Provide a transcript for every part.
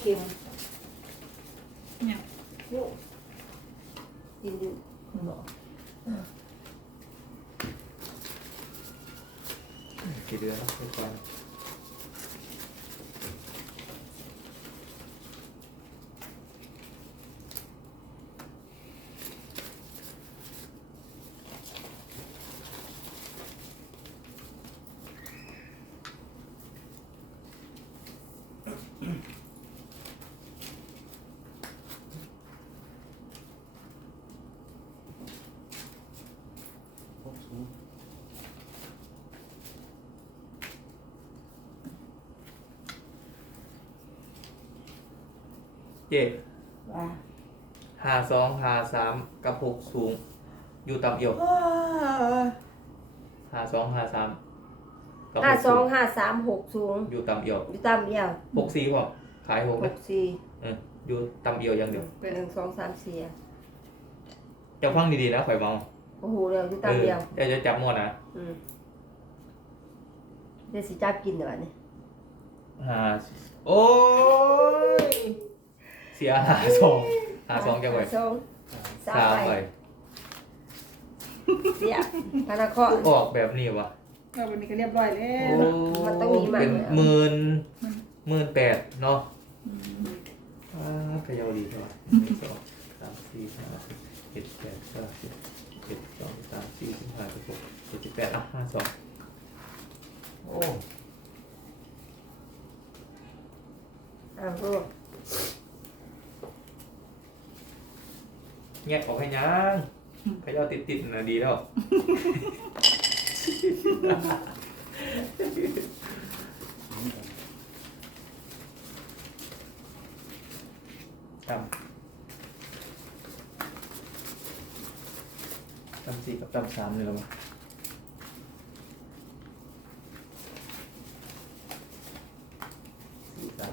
เค็ม เนี่ย ยูกินดิ บอกกี่เดือนแล้วไม่ก่อน หกสูง เจ๊ว่าหาสองหาสามกับหกสูง อยู่ต่ำเอียวหาสองหาสามกับห้าหกสสูองงห้าสามหกสูงอยู่ต่ำเอียวอยู่ตามเดียวหกสี่พอขายหกหนะกสี่เอออยู่ต่ำเอียวอย่างเดียวหนึ่งสองสามสี่อะจะฟังดีๆนะข่อยเมาโอ้โหเร็วอยู่เอตามอเดียวจะจะจับหมดนะอืมเดี๋ยวสิจับกินเดี๋ยวนี้หาโอ้ย เสียหาสองหาสองจะไหวหาสองสามสามใบไปเสียธนาคารออกแบบนี้วะก็วันนี้ก็เรียบร้อยแล้โอ้วมันต้องมีมันเป็นแล้วหมื่นหมื่นแปดเนาะอืมอ่าขยาวดีใช่ไหมหนึ่งสองสามสี่ห้าหกเจ็ดแปดเก้าสิบเจ็ดสองสามสี่สิบห้าสิบหกเจ็ดสิบแปดอะห้าสองโอ้อ้าวลูก แยกออกให้ยังพยาติดติดๆนะดีแล้ว ทำทำสี่กับทำสามเนื้อมาสี่สาม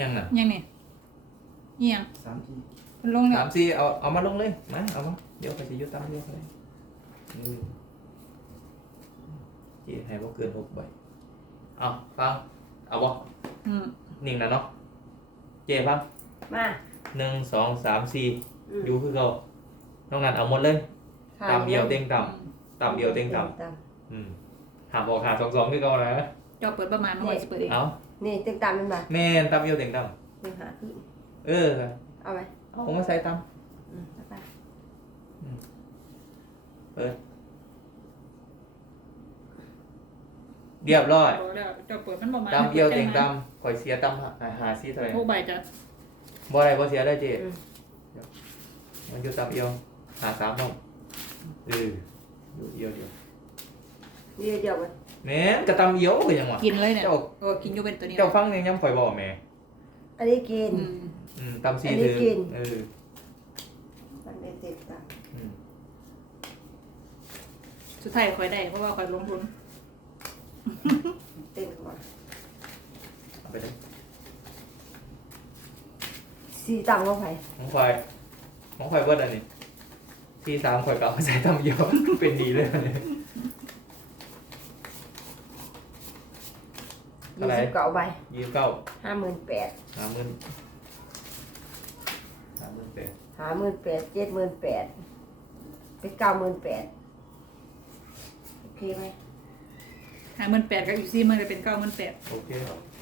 ยังอะ ยังเนี่ยเอียง สามที มันลงเนี่ย สามสี่เอาเอามาลงเลยมาเอามาเดี๋ยวไปสิอยุตามเดียวไปอืมเจีให้บ่เกินหกใบเอาฟังเอาบ่อืมนิ่งนะเนาะเจฟังมาหนึ่งสองสามสี่อืมอยู่คือเขาน้องนันเอาหมดเลยตามเดียวเต็งต่ำตามเดียวเต็งต่ตามำอืมหาบอกหาสองสองคือเขานะเจ้าเปิดประมาณน้องไว้สิเปิดเองเอานี่เต็งตามเป็นบ่แม่นตามเดียวเต็งต่หนึ่งหาขึ้นำเออเอาไหม ผมมาใส่ตอืมเอาไปำเปิดเรียบร้อยบอกแล้วเจ้าเปิดมันประมาณตามเดียวเต็งต่ำข่อยเสียตำหาหาซี่เท่าไหร่หกใบจ้ะบ่อะไรบ่เสียได้เจอืมมันอยู่ตามเอียวหาสามรอบเอออยู่เอียวเดียวเดียวเดียวกันแหม่นกระตำเอียวก็ยังวะกินเลยเนี่ยเจ้าเออกินอยู่เป็นตัวนี้เจ้าฟังยังย้ำข่อยบอกแหม่อันนี้กินอืม อืมตำซีอันนี้ถือกิน เออมันเป็นเต็งตามอืมสุดท้ายคอยได้ เพราะว่าคอยลงทุนเต็งหัวเอาไปเลยสี่ตังค์ก็ไปของข่อยของข่อยเบิดอันนี้ซีสามข่อยเก่าใส่ตำเอียวเป็นดีเลยอันนี้ยี่สิบเก้าใบยี่สิบเก้าห้าหมื่นแปดหาหมื่น หาหมื่นแปดห้าหมื่นแปดเจ็ดหมื่นแปดเป็นเก้าหมื่นแปดโอเคไหมห้าหมื่นแปดกับอีกสี่หมื่นจะเป็นเก้าหมื่นแปดโอเค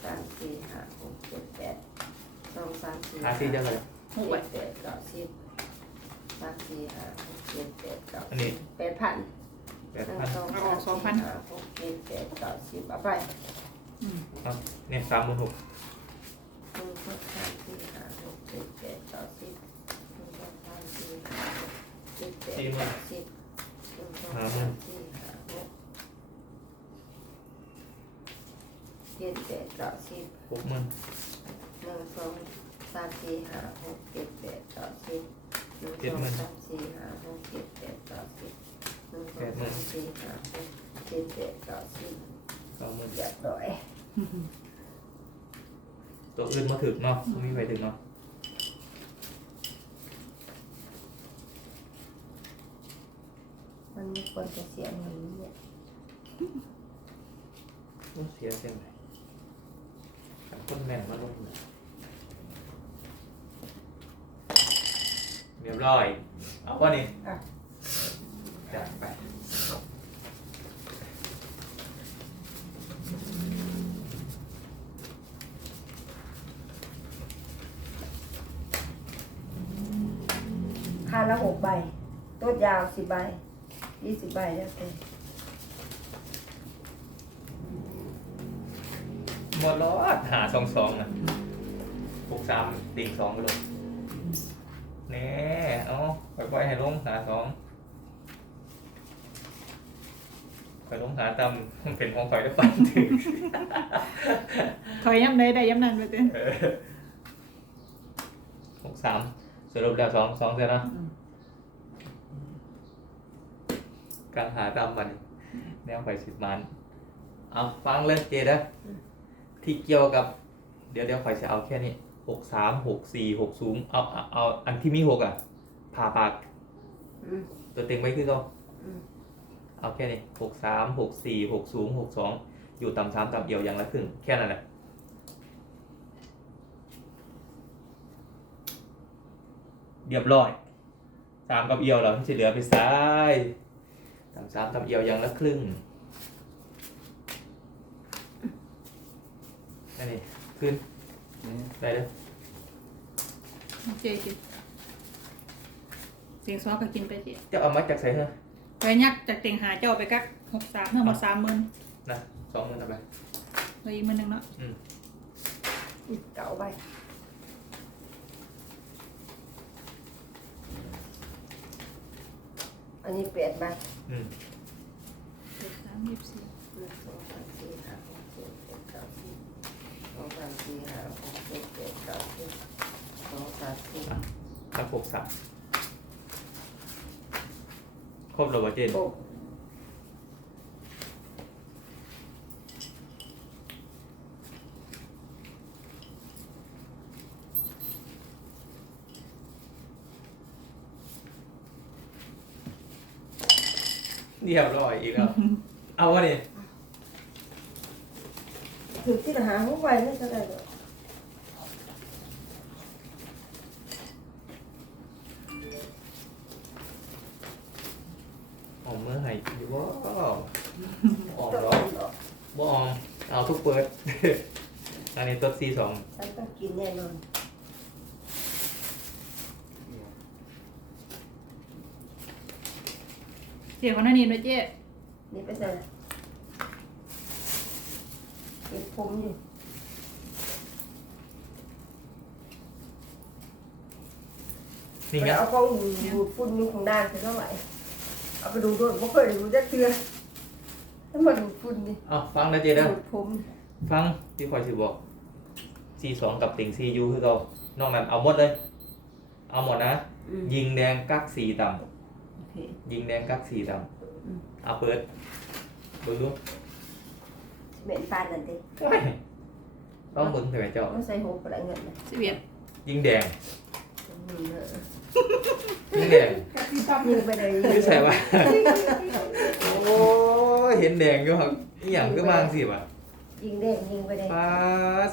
สามสี่ห้าหกเจ็ดแปดสองสามสี่หาซีเดียวกันหกใบเจ็ดแปดเก้าสิบสามสี่ห้าหกเจ็ดแปดเก้าอันนี้แปดพันแปหดนึ่งพันสองสามสี่ห้าหกเจ็ดแปดเก้าสิบเอาไป อืมเอาเนี่ยสามหมื่นหก หนึ่งสองสามสี่ห้าหก เจ็ดแปดเก้าสิบหนึ่งสองสามสี่ห้าหกเจ็ดแปดเก้าสิบหนึ่งสองสามสี่ห้าหกเจ็ดแปดเก้าสิบหกหมื่นหนึ่งสองสามสี่ห้าหกเจ็ดแปดเก้าสิบหนึ่งสองสามสี่ห้าหกเจ็ดแปดเก้าสิบหนึ่งสองสามสี่ห้าหกเจ็ดแปดเก้าสิบสองหมื่นเรียบร้อยตัวอื่นมาถึงเนาะไม่มีไปถึงเนาะ มันมีคนจะเสียเงินเนี่ยโอ้เสียเส้นไหนกับคนแม่นมาลงเลยเรียบร้อย เอาว่านี่อะจัดไปค่าละหกใบ ตัวยาวสิบใบ ยี่สิบใบแล้วแต่หมดรอดหาสองสองนะหกสามติ่งสองไปเลยแน่เอาค่อยๆให้ลงหาสองค่อยลงหาตำมันเป็นของข่อยได้ฟันถึงถอยย้ำได้ได้ย้ำนั้นไปเต้นเออหกสามสรุปแล้วสองสองเสียเนาะกลางหาตามมันแนวไฟสิบมันเอาฟังเลยเจนะที่เกี่ยวกับ เดี๋ยวเดี๋ยวไฟจะเอาแค่นี้หกสามหกสี่หกสูงเอาเอาเอาอันที่มีหกอะผ่าปากตัวเต็งไว้คือเขาอืมเอาแค่นี้หกสามหกสี่หกสูงหกสองอยู่ต่ำสามต่ำเอียวอย่างละครึ่งแค่นั้นแหละเรียบร้อยสามกับเอียวแล้วมันจะเหลือไปซ้าย ตามสามตามเอียวอย่างละครึ่งอันนี้ขึ้นได้เลยเจกินเสียงซอก็กินไปเจจะเอามาจากใส่เหรอไปยักจากเต็งหาเจ้าไปกักหกสามเท่าหมดสามหมื่นนะสองหมื่นเอาไปเลยอีกหมื่นหนึ่งเนาะอีกเก้าใบ อันนี้แปดใบอืมหกสามยี่สิบสี่หนึ่งสองสามสี่ห้าหกเจ็ดแปดเก้าสิบสองสามสี่ห้าหกเจ็ดแปดเก้าสิบสองสามสี่ตั้งหกสามครบแล้ววะเจนโอ้ รียบร้อยอีกแล้ว เอาวะนี่ถึงที่หาหัวใบไม่เท่าไหร่หรอกออกเมื่อไหร่อยู่ว่าก็ออกต้องแล้วกินหรอกบ่ออม เอาทุกเปิด อันนี้ตัวซีสองฉันต้องกินแน่นอน สียคนนั้นนี่ด้วยเจ๊นี่เป็นอะไรเก็บผมอยู่นี่ไงไปเอาของดูดฝุ่นอยู่ของด้านไปเท่าไหร่เอาไปดูด้วยไม่เคยดูจักเทือถ้ามาดูดฝุ่นนี่เอาฟังนะเจเด้อดูดผมฟังที่คอยสิบอกซีสองกับติ่งซียูคือเรานอกนั้นเอาหมดเลย เอาหมดนะ อืมยิงแดงกักสีต่โอ เคำยิงแดงกักสีต่อืมำเอาเปิดเบิ่งดูเหม็นปานนั่นดิโอ้ยต้องเบิ่งแต่เจ้าไม่ใส่หกอะไรเงินนะสิบเอ็ดยิงแดง อืมเออยิงแดงยิงไปเลยไม่ใช่ว่า โอ้ยเห็นแดงอยู่ครับอหย่างก็บางสิบ่ะยิงเด้งยิงไปเลยป้า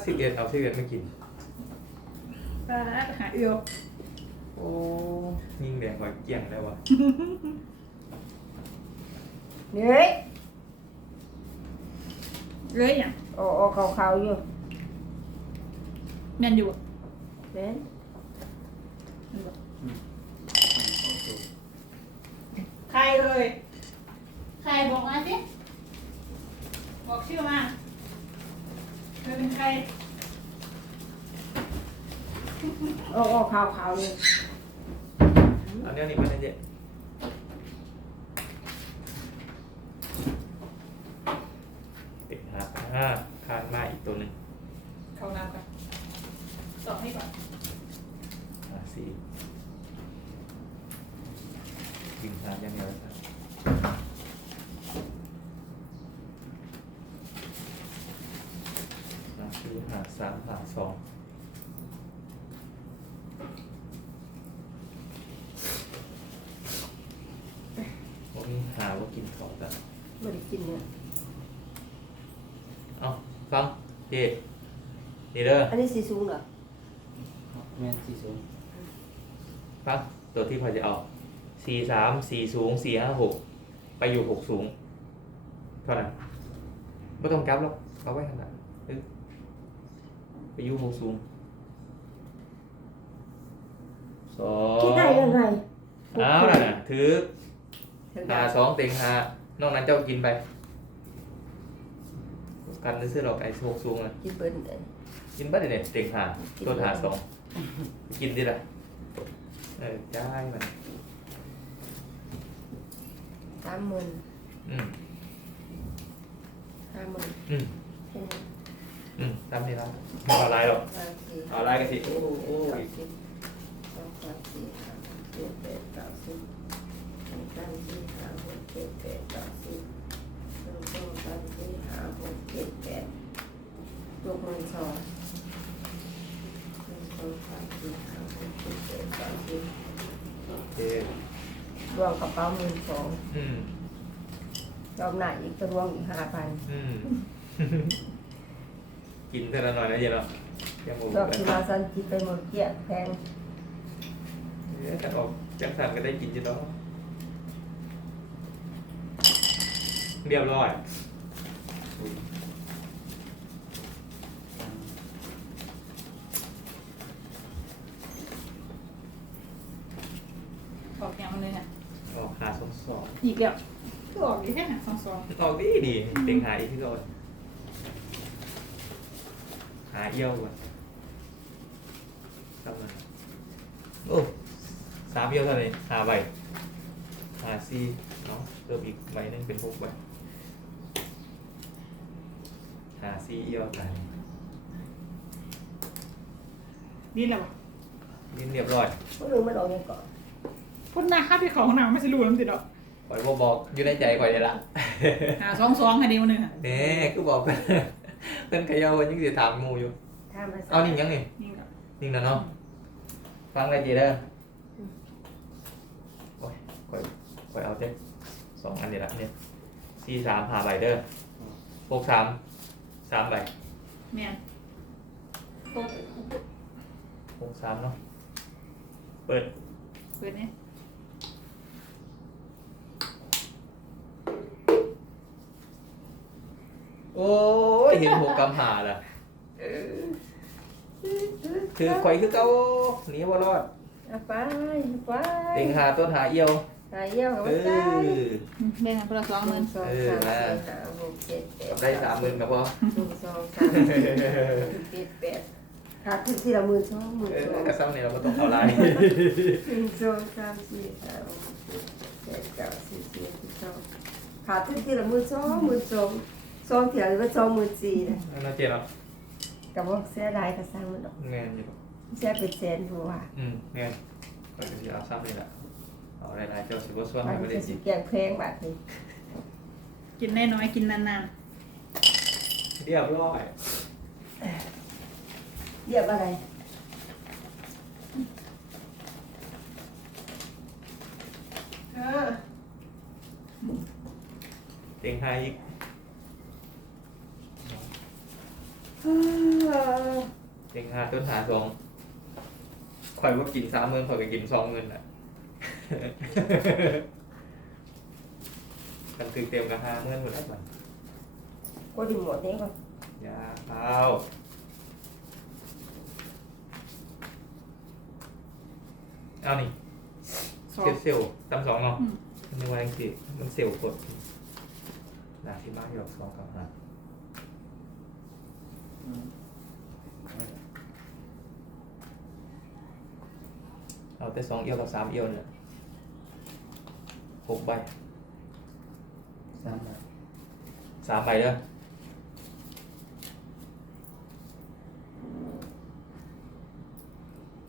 สิบเอ็ดเอาสิบเอ็ดไม่กินปลาหาเอียว โอ้ ยิงแดงกว่าเกี่ยงแล้ววะเหนื่อยเลยอย่างโอ้โอ้ขาวๆอยู่แม่นอยู่เด่นใครเลย ใครบอกมาสิบอกชื่อมาเธอเป็นใคร โอ้โอ้ขาวๆอยู่เอาเนี้ย นี่มาเนี่ย กินสองกันไม่ได้กินเนี่ยเอาฟังพี่นี่เด้ออันนี้สีสูงเหรอแม่นสีสูงฟังตัวที่พอจะเอาสี่สามสี่สูงสี่ห้าหกไปอยู่หกสูงเท่านั้นไม่ต้องกลับหรอกเอาไว้ขนาดไปอยู่หกสูงสองคิดได้ยังไงเอาล่ะถือ หาสองเต็งหานอกนั้นเจ้ากินไปกันซื้อหรอกไอ้หกสูงนะกินเปิ้ลเลยกินบ้านเนี่ยเต็งหาต้นหาสองกินดิละเออได้มันสามหมื่นอืมห้าหมื่นอืมแค่นี้อืมตามนี้แล้วไม่เอาอะไรหรอกห้าสี่เอาอะไรกันสิโอ้โหสามสิบสองสามสี่ห้าหกเจ็ดแปดเก้าสิบ หนึ่งสามสี่ห้าหกเจ็ดแปดเก้าสิบหนึ่งสองสามสี่ห้าหกเจ็ดแปดยกมือสองหนึ่งสองสามสี่ห้าหกเจ็ดแปดเก้าสิบโอเครวมกระเป๋าหมื่นสองอืมรอบหน้าอีกจะรวมอีกห้าพันอืม กินเท่านั้นหน่อยนะเย็นเนาะยังหมูรอบกันที่มาสันกินไปหมดเกลี้ยงแพง เอ๊ะแต่ออกจังสันก็ได้กินจีเนาะ เรียบร้อยอุ้ยออกอย่างเลยอะออกหาสองสองอีกแล้วก็ออกอยู่แค่หาสองสองออกดีดีเต็งหาอีกที่โดนหาเอี้ยวก่อนทำไมโอ้สามเอี้ยวเท่าไหร่หาใบ หาซีเนาะเติมอีกใบหนึงเป็นหกใบหาซีเอี้ยวกันนี่แหละวะนี่เรียบร้อยพวกนึงมันออกยังก่อนพุ่นหน้าค่าพี่ของหนังไม่ใช่รู้แล้วมันติดดอกปล่อยบอกบอกอยู่ในใจก่อนเลยละหาสองสองคดีวันหนึ่งอะเน่ก็บอกกันเป็นขยาววันยังจะถามงูอยู่ ถ้ามันเอานิ่งยังนี่ นี่กับนิ่งนะเนาะฟังอะไรจีเด้อโอ้ยก่ อยก่อยเอาเจ๊สองอันนี้ละเนี่ยสี่สามหาใบเด้อหกสามสามใบแม่นโต๊ะหกสามเนาะเปิดเปิดเนี่ยโอ้ยเห็นหกกำหาละคือข่อยคือเก้าหนีบ่รอด เอาไปไปเต็งหาต้นหาเอี่ยว หาเยี่ยวกับเอว่าได้ออืมแบ่งกันคนละสองหหมื่นึ่นงสองสามสี่ห้าหกเจ็ดแปดได้สามหมื่นกับพอหนึ่งสองสามสี่ห้าหกเจ็ดแปดขาดทุนที่ละหมื่นสองหมื่นเอสองกระซ้ำนี่ยเราก็ต้องเอาลายหนึ่งสองสามสี่ห้าหกเจ็ดแปดเก้าสิบสิบเอ็ดสิบสองขาดทุนที่ละหมื่นสองหมื่นสองสองเถียงหรือว่าสองหมื่นสี่นะน่าเจนเนาะกับว่าเสียดายก็สร้างมันออกเงินอยู่เสียเป็นแสนเพราะว่าอืมเงินก็จะเอาซ้ำนี่แหละ เอาหลายๆเจ้าสิบส่วนมัให้นไม่ได้จะสิสิแกงแพงแบบนี้กินน้อยๆกินนานเรียบร้อยเรียบอะไรๆเออเต็งไฮอีกเต็งหาต้นหาสองข่อยว่ากินสามหมื่นข่อยก็กินสองหมื่นแหละ กันคือเต็มกับห้าหมื่นหมดแล้วมันก็ดีหมดนี้ก่อนอยาเอาเอานี่สอง เซลเซลตำสองเนาะอืม มันวาจังสิมันเซลล์กดหนาที่บ้านหยอกสองกับหาเอาแต่สองเอียวกับสามเอียวเนี่ย หกใบสามบาทสามใบเด้อ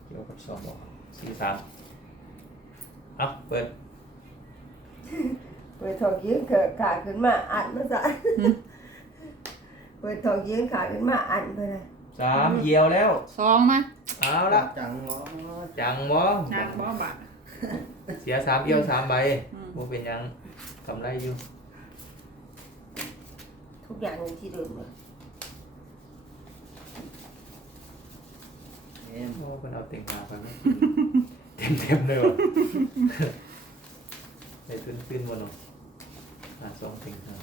เกี่ยวกับสองบอกสี่สามเอาเปิด เปิดทองยืนเกิดขาขึ้นมาอัดมาซะเปิดทองยืนขาขึ้นมาอัดไปเลยสามเอียวแล้ว สองมาเอาละจังเนาะจังบ่นางบ่บาท เสียสามเอี้ยวสามใบโมเป็นยังกำไรอยู่ทุกอย่างลงที่เดิมเลยเอ็มโอ้เนเอาเต็มมาไปไหม เต็มเต็มเลยว่ะ ได้ตื้นตื้นๆบ่นาะอะสองเต็มครับ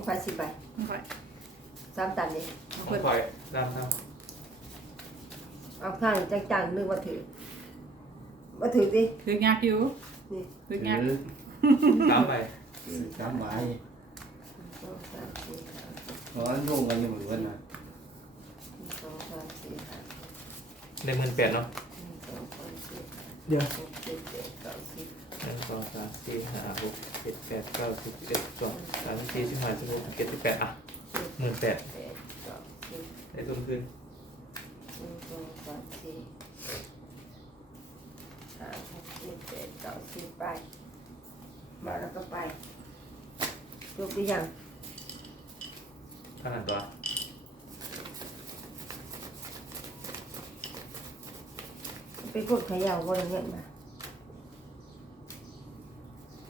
งอาษีใบ ค่อย สามตันนี่เอาต้เพิ่อนงคอยตามตามเอาข้างจังๆนึกว่าถือว่าถือดิคือยากอยู่นี่คืถือยากอตามไปถือสามใบสองสามสี่ห้าหกเพราะว่าโยงกันอยู่เหมือนกันนะสองสามสี่ห้าในหมื่นแปดเนาะหนึ่งสองสามสี่ห้าเดี๋ยวหกเจ็ดแปดเก้าสิบหนึ่งสองสามสี่ห้าหกเจ็ดแปดเก้าสิบสิบเอ็ดสิบสองสามสิบสี่สิบห้าสิบหกสิบเจ็ดสิบแปดอะ หมื่นแปดแปดเก้าสิบได้ตุ้มขึ้นหนึ่งสองสามสี่ห้าหกเจ็ดแปดเก้าสิบไป มาแล้วก็ไปจบหรือยังขนาดตัวไปกดเขย่าบริเงินมา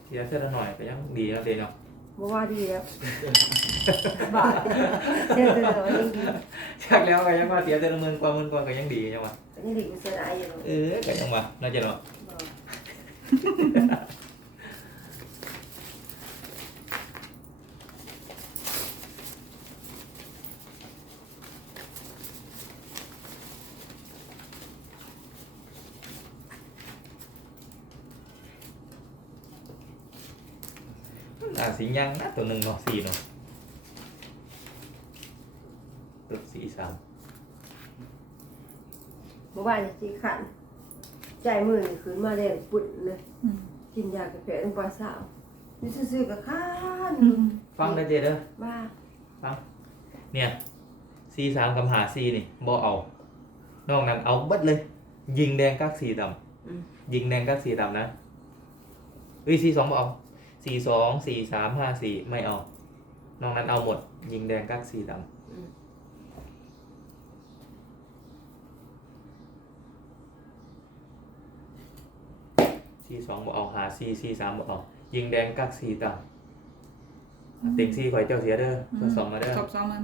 ทีละเส้นละหน่อยก็ยังดีแล้วเดนเนาะบ่ว่าดีแล้ว บาทเสียตัวเรายังดีชักแล้วก็ยังว่าเสียเส้นละหมื่นกว่าหมื่นกว่าก็ยังดียังวะอันนี้ดีกว่าเสียดายอยู่เนาะเออก็ยังวะน่าจะเนาะบ่อ่าสียังนะตัวหนึ่งเนาะสี่เนาะ ตัวสี่สามเมื่อวานสิขันใจมือนี่คืนมาแดงปุ่นเลย อืมกินยากาแฟตั้งปลาสาวนี่ซื่อๆกับข้านอืมฟังได้เจเด้อบ้าฟังเนี่ยสี่สามกับหาสี่นี่บ่เอา นอกนั้นเอาเบิดเลย ยิงแดงกักสีดอืมำยิงแดงกักสีดำนะเอ้ยสี่สองบ่เอาสี่สองสี่สามห้าสี่ไม่เอา นอกนั้นเอาหมด ยิงแดงกักสีดอืมำ สี่สองบ่เอาหาสี่สี่สามบ่เอา ยิงแดงกักสีดำติงสี่ข่อยเจ้าเสียเด้อทดสอบมาเด้อสอบสองมัน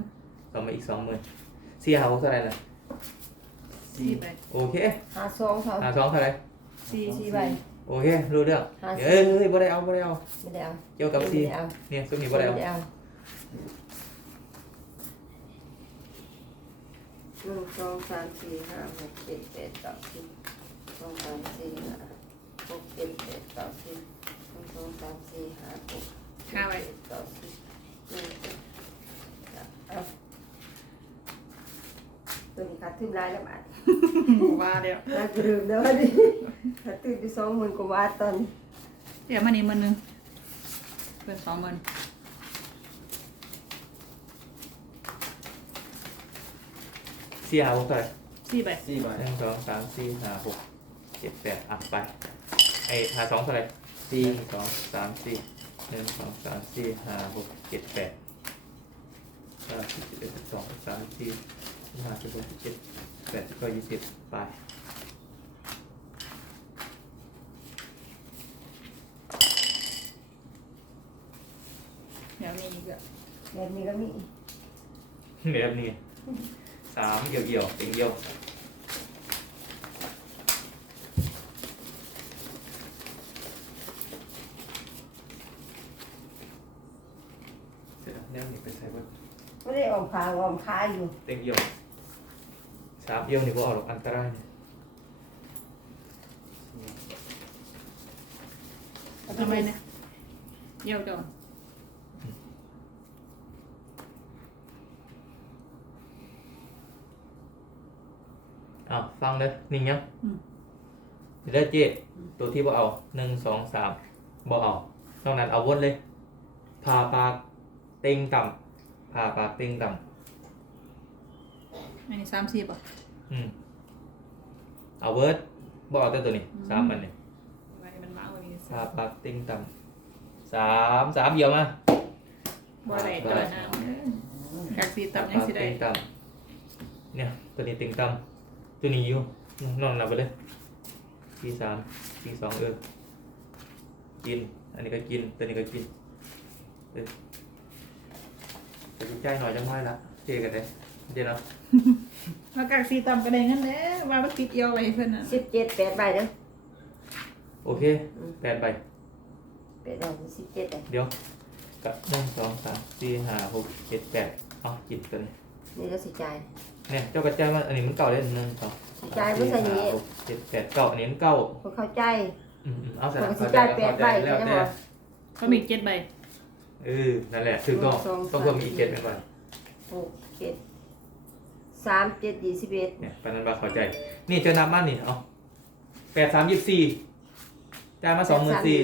สอบมาอีกสองหมื่นสี่หาหกเท่าไหร่ล่ะสี่ใบโอเคหาซองเขาหาสองเท่าไหร่สี่สี่ใบโอเครู้เรื่องหาเฮ้ยเฮ้ยบ่ได้เอาบ่ได้เอาไม่ได้เอาเกี่ยวกับไม่สี่ได้เอาเนี่ยซุมนี้บ่ได้เอาไม่ได้เอาหนึ่งสองสามสี่ห้าหกเจ็ดแปดเก้าสิบสองสามสี่ห้า หกเจ็ดแปดเก้าสิบหนึ่งสองสามสี่ห้าหกห้าใบเก้าสิบหนึ่งสองเอาตัวนี้ขาดทุนรายละบาทว่าเดี๋ยวน่าจะลืมแล้วดิขาดทุนไปสองหมื่นกว่าบาทตอนนี้เดี๋ยวมานี่หมันหนึ่งเป็นสองหมื่นสี่หาหกเท่าไหร่สี่ใบสี่ใบหนึ่งสองสามสี่ห้าหกเจ็ดแปดอะไป ไอ้หาสองเท่าไหร่สี่หนึ่งสองสามสี่หนึ่งสองสามสี่ห้าหกเจ็ดแปดเก้าสิบสิบเอ็ดสิบสองสิบสามสิบสี่สิบห้าสิบหกสิบเจ็ดแปดสิบเก้ายี่สิบไปเดี๋ยวมีอีกอะแบบนี้ก็มีแบบนี้สามเกี่ยวเกี่ยวๆเต็งเกี่ยวเสร็จแล้วแนวนี้ไปใส่ไว้ ไม่ได้ออม ขาออมขาอยู่เต็งเกี่ยวสามเกี่ยวนี่พวกออกหรอกอันตรายเนี่ยทำไมนี่ยเยี่ยวจอนอ้าวฟังเลยนิ่งยังเลือดเจ็ดตัวที่บ่เอาหนึ่งสองสามบ่เอานอกนั้นเอาวนเลยพาปากเต็งต่ำพาปากเต็งต่ำ อันนี้สามสิบอะำอืมเอาเวิร์ดบ่เอาแต่ตัวนี้สามอันนี้ไว้มันมากกว่านี้พาปากเต็งต่ำสามสามเดียวมาบ่ได้จอยน้ำจากสีตับยังปากสิได้เต็งต่ำเนี่ยตัวนี้เต็งต่ำตัวนี้อยู่นอนนับไปเลยทีสามทีสองเออกิน อันนี้ก็กิน ตัวนี้ก็กินเออจะใจหน่อยจังน้อยละเจกันเลยเดี๋ยวเนาะ มากากสีต่ำกระเด้งนั่นแหละว่ามันติดเอียวไว้ให้เพื่อนน่ะสิบเจ็ดแปดใบเด้อโอเคแปดใบแปดใบสิบเจ็ดเลยเดี๋ยวกับหนึ่งสองสามสี่ห้าหกเจ็ดแปดเอาจิบกันนี่ก็สิจ่ายเนี่ยเจ้ากระจายว่าอันนี้มันเก่าเลยหนึ่งสองสิจ่ายไม่ใช่นี้หกเจ็ดแปดเก่าอันนี้มันเก่าคนเข้าใจอืมๆเอาคสนลับก็สิจ่ายแปดใบแล้ใช่วไหมแต่ก็มีอีกเจ็ดใบเออนั่นแหละถึงต้องต้องเพิ่มอีกเจ็ดเป็นก่อนหกเจ็ด สามเจ็ดยี่สิบเอ็ดเนี่ยปานนั้นบาเข้าใจ นี่เจะนับมั่นนี่เอาแปดสามยี่สิบสี่จ่ายมาสองหมื่นสี่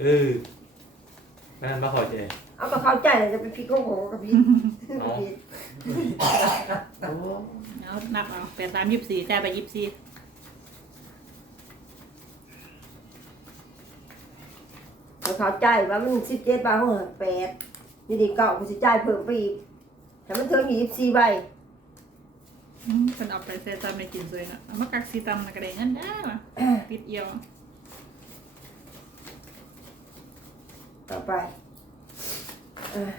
เออปานนั้นบาเข้าใจ เอาก็เข้าใจเลยจะไปพิกโกงโหกับพี่เอา เอานับเอาแปดสามยี่สิบสี่จ่ายไปยี่สิบสี่ก็เข้าใจว่ามันสิบเจ็ดใบของแปดนี่ดีเก่าก็สิจ่ายเพิ่มไปอีกแต่มันเทิงยี่สิบสี่ใบ อืมเพิ่นเอาไปใส่ตำในกินสวยนะเอามากากสีต่ำนะกระเด้งนั่นได้ว่ะติดเอียว ต่อไปเอ่อ